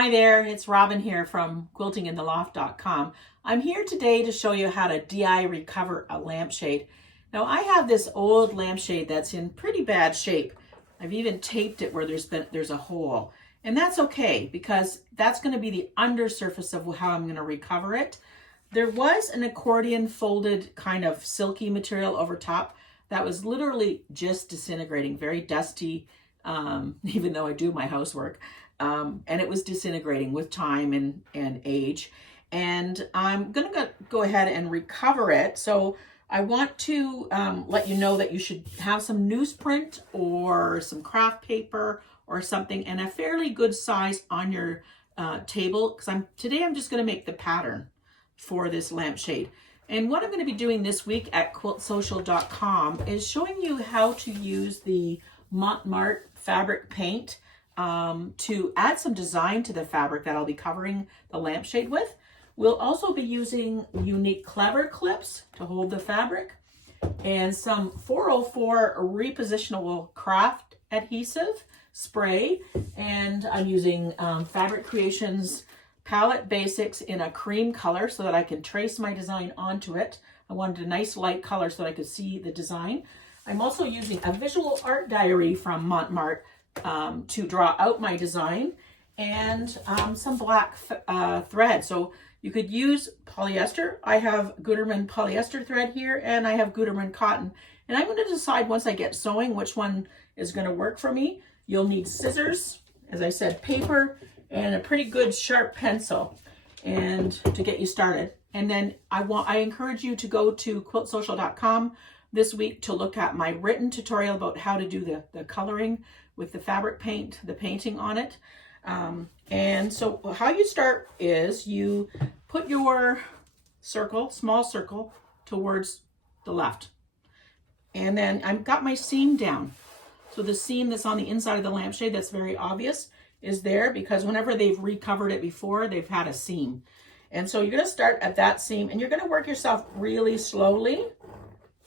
Hi there, it's Robin here from quiltingintheloft.com. I'm here today to show you how to DIY recover a lampshade. Now I have this old lampshade that's in pretty bad shape. I've even taped it where there's a hole. And that's okay because that's going to be the undersurface of how I'm going to recover it. There was an accordion folded kind of silky material over top that was literally just disintegrating, very dusty, even though I do my housework. And it was disintegrating with time and age. And I'm going to go ahead and recover it. So I want to let you know that you should have some newsprint or some craft paper or something and a fairly good size on your table, because today I'm just going to make the pattern for this lampshade. And what I'm going to be doing this week at quiltsocial.com is showing you how to use the Montmartre fabric paint to add some design to the fabric that I'll be covering the lampshade with. We'll also be using unique clever clips to hold the fabric and some 404 repositionable craft adhesive spray. And I'm using Fabric Creations Palette Basics in a cream color so that I can trace my design onto it. I wanted a nice light color so that I could see the design. I'm also using a visual art diary from Montmartre to draw out my design, and some black thread. So you could use polyester. I have Gutermann polyester thread here, and I have Gutermann cotton. And I'm going to decide once I get sewing which one is going to work for me. You'll need scissors, as I said, paper, and a pretty good sharp pencil, and to get you started. And then I encourage you to go to quiltsocial.com this week to look at my written tutorial about how to do the coloring with the fabric paint, the painting on it. And so how you start is you put your circle, small circle, towards the left. And then I've got my seam down. So the seam that's on the inside of the lampshade, that's very obvious, is there because whenever they've recovered it before, they've had a seam. And so you're going to start at that seam, and you're going to work yourself really slowly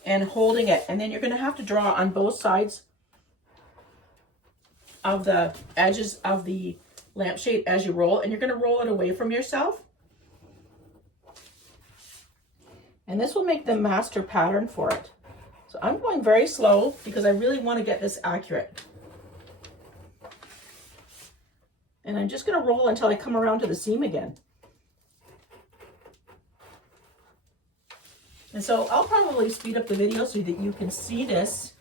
and holding it. And then you're going to have to draw on both sides of the edges of the lampshade as you roll, and you're going to roll it away from yourself. And this will make the master pattern for it. So I'm going very slow because I really want to get this accurate. And I'm just going to roll until I come around to the seam again. And so I'll probably speed up the video so that you can see this,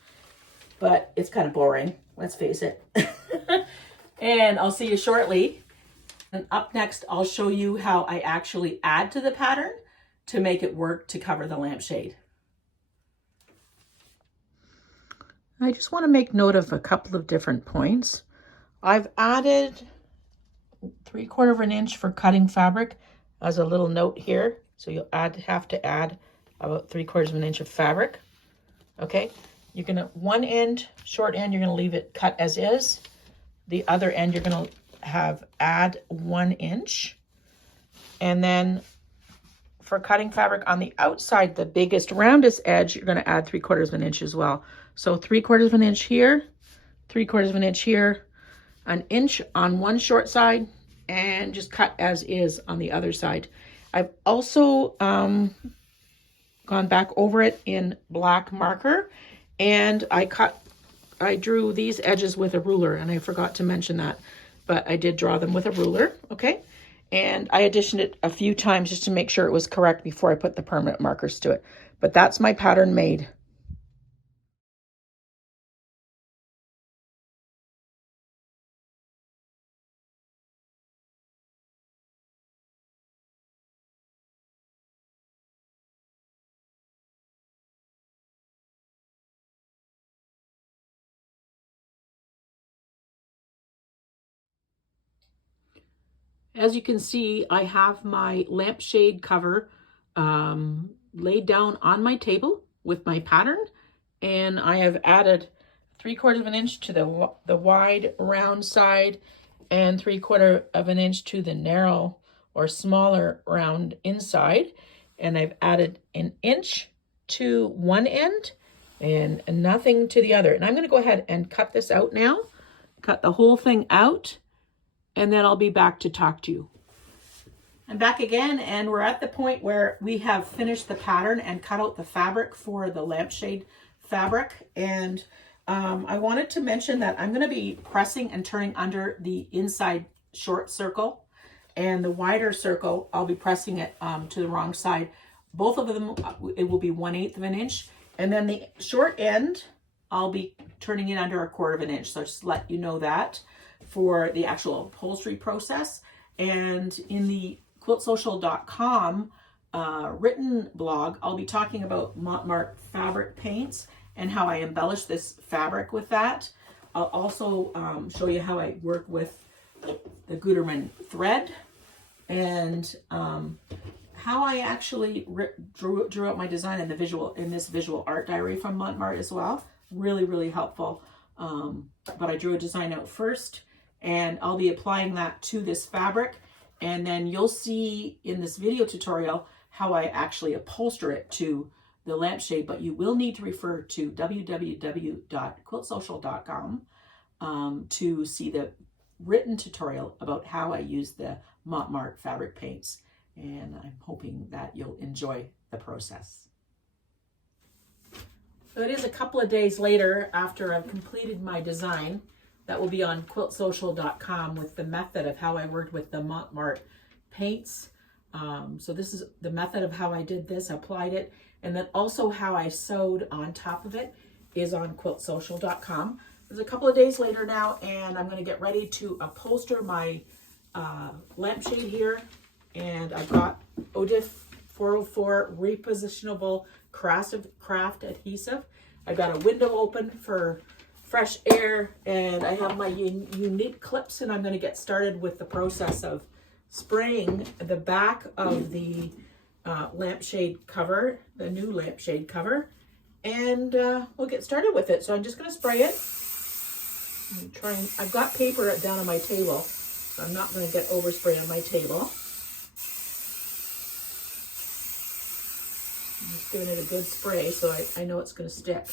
but it's kind of boring, let's face it. And I'll see you shortly. And up next, I'll show you how I actually add to the pattern to make it work to cover the lampshade. I just want to make note of a couple of different points. I've added 3/4 of an inch for cutting fabric as a little note here. So you'll have to add about 3/4 of an inch of fabric. Okay, you're gonna, one end, short end, you're gonna leave it cut as is. The other end, you're gonna add 1 inch. And then for cutting fabric on the outside, the biggest, roundest edge, you're gonna add 3/4 of an inch as well. So 3/4 of an inch here, 3/4 of an inch here, 1 inch on one short side, and just cut as is on the other side. I've also gone back over it in black marker, and I drew these edges with a ruler, and I forgot to mention that, but I did draw them with a ruler, okay? And I additioned it a few times just to make sure it was correct before I put the permanent markers to it. But that's my pattern made. As you can see, I have my lampshade cover laid down on my table with my pattern, and I have added 3/4 of an inch to the wide round side and 3/4 of an inch to the narrow or smaller round inside, and I've added 1 inch to one end and nothing to the other. And I'm going to go ahead and cut this out now, cut the whole thing out. and then I'll be back to talk to you. I'm back again, and we're at the point where we have finished the pattern and cut out the fabric for the lampshade fabric. And I wanted to mention that I'm going to be pressing and turning under the inside short circle, and the wider circle, I'll be pressing it to the wrong side. Both of them, it will be 1/8 of an inch. And then the short end, I'll be turning it under 1/4 of an inch. So just let you know that for the actual upholstery process. And in the quiltsocial.com written blog, I'll be talking about Montmartre fabric paints and how I embellish this fabric with that. I'll also show you how I work with the Gutermann thread, and how I actually drew out my design in this visual art diary from Montmartre as well. Really, really helpful. But I drew a design out first, and I'll be applying that to this fabric. And then you'll see in this video tutorial how I actually upholster it to the lampshade, but you will need to refer to www.quiltsocial.com to see the written tutorial about how I use the Montmartre fabric paints. And I'm hoping that you'll enjoy the process. So it is a couple of days later after I've completed my design. That will be on quiltsocial.com with the method of how I worked with the Montmartre paints. So this is the method of how I did this, applied it, and then also how I sewed on top of it is on quiltsocial.com. It's a couple of days later now, and I'm going to get ready to upholster my lampshade here. And I've got ODIF 404 repositionable craft adhesive. I've got a window open for fresh air, and I have my unique clips, and I'm going to get started with the process of spraying the back of the lampshade cover, the new lampshade cover, and we'll get started with it. So I'm just going to spray it. I've got paper down on my table, so I'm not going to get overspray on my table. I'm just giving it a good spray so I know it's going to stick.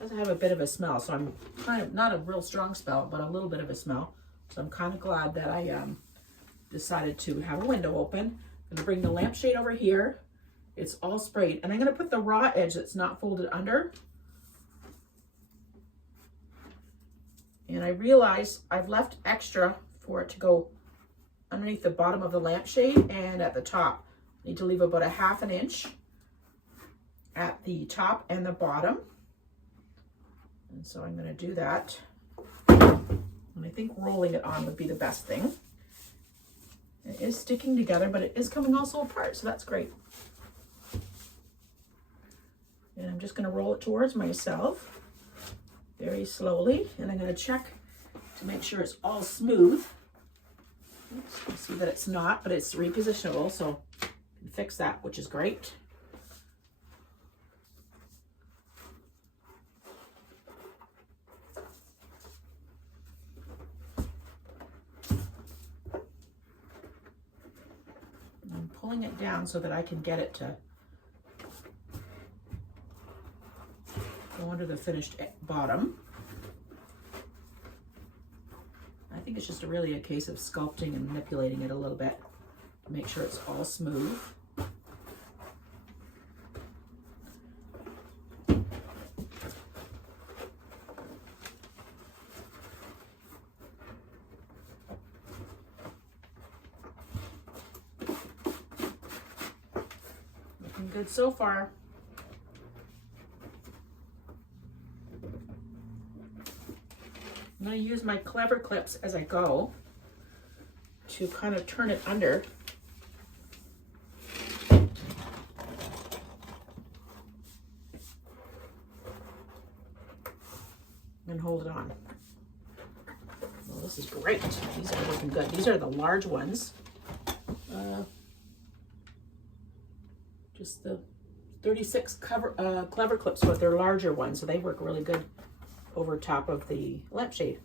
Does have a bit of a smell, so I'm kind of not a real strong smell, but a little bit of a smell. So I'm kind of glad that I decided to have a window open. I'm going to bring the lampshade over here. It's all sprayed, and I'm going to put the raw edge that's not folded under. And I realize I've left extra for it to go underneath the bottom of the lampshade and at the top. I need to leave about 1/2 inch at the top and the bottom. And so I'm going to do that. And I think rolling it on would be the best thing. It is sticking together, but it is coming also apart, so that's great. And I'm just going to roll it towards myself very slowly. And I'm going to check to make sure it's all smooth. Oops, I see that it's not, but it's repositionable, so I can fix that, which is great. I'm pulling it down so that I can get it to go under the finished bottom. I think it's just really a case of sculpting and manipulating it a little bit to make sure it's all smooth. Looking good so far. I'm going to use my clever clips as I go to kind of turn it under. And hold it on. Well, this is great. These are looking good. These are the large ones. Just the 36 clever clips, but they're larger ones, so they work really good over top of the lampshade.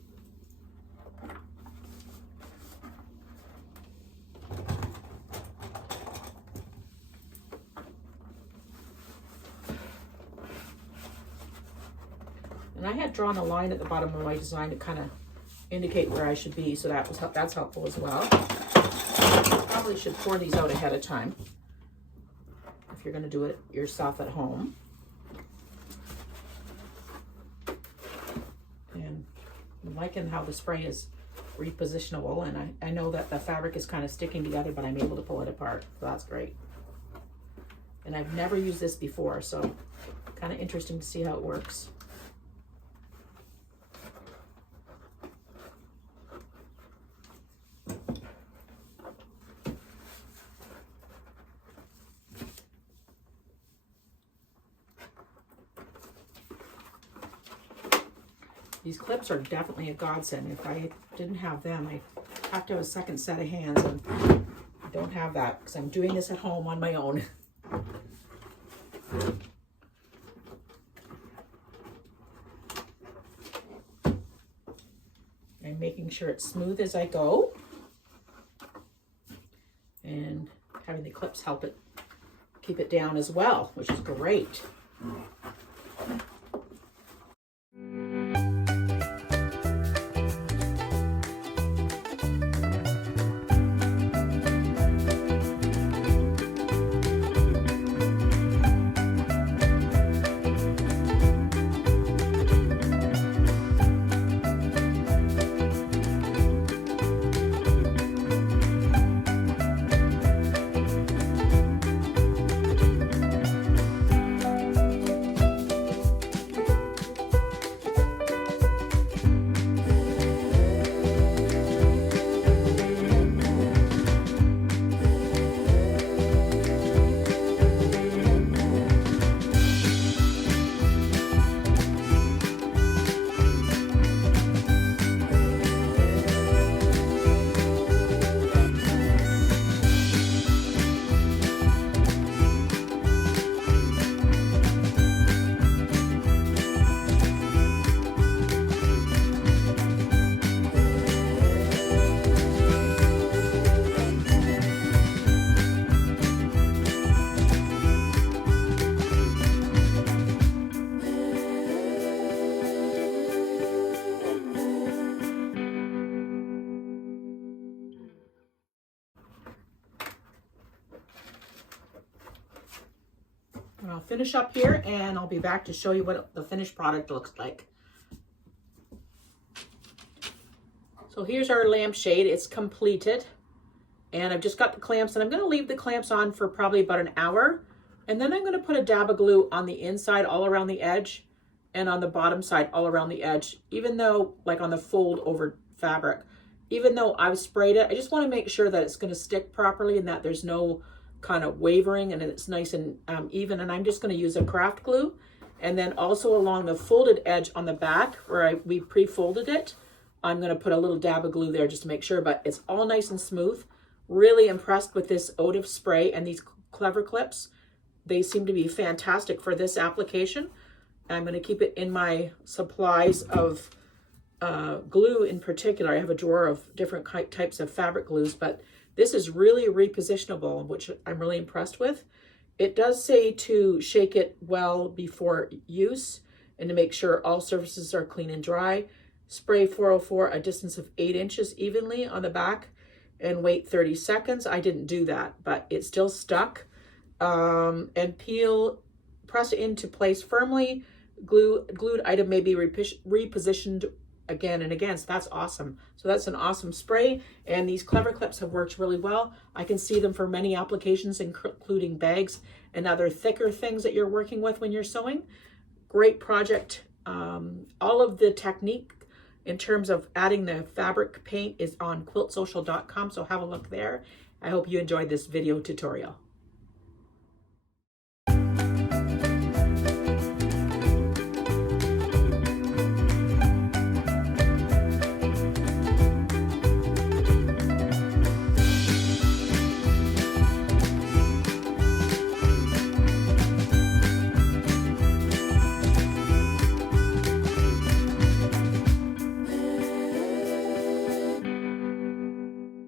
And I had drawn a line at the bottom of my design to kind of indicate where I should be, so that's helpful as well. Probably should pour these out ahead of time if you're going to do it yourself at home. And I'm liking how the spray is repositionable, and I know that the fabric is kind of sticking together, but I'm able to pull it apart, so that's great. And I've never used this before, so kind of interesting to see how it works. These clips are definitely a godsend. If I didn't have them, I have to have a second set of hands, and I don't have that because I'm doing this at home on my own. I'm making sure it's smooth as I go, and having the clips help it keep it down as well, which is great. I'll finish up here and I'll be back to show you what the finished product looks like. So here's our lampshade. It's completed, and I've just got the clamps, and I'm going to leave the clamps on for probably about an hour, and then I'm going to put a dab of glue on the inside all around the edge and on the bottom side all around the edge, even though, like on the fold over fabric, even though I've sprayed it, I just want to make sure that it's going to stick properly and that there's no kind of wavering, and it's nice and even. And I'm just going to use a craft glue, and then also along the folded edge on the back where we pre-folded it, I'm going to put a little dab of glue there just to make sure, but it's all nice and smooth. Really impressed with this Otive spray and these Clever clips. They seem to be fantastic for this application. I'm going to keep it in my supplies of glue in particular. I have a drawer of different types of fabric glues, but this is really repositionable, which I'm really impressed with. It does say to shake it well before use and to make sure all surfaces are clean and dry. Spray 404 a distance of 8 inches evenly on the back and wait 30 seconds. I didn't do that, but it still stuck. And press it into place firmly. Glued item may be repositioned again and again. So that's awesome. So that's an awesome spray, and these Clever clips have worked really well. I can see them for many applications, including bags and other thicker things that you're working with when you're sewing. Great project. All of the technique in terms of adding the fabric paint is on quiltsocial.com, so have a look there. I hope you enjoyed this video tutorial.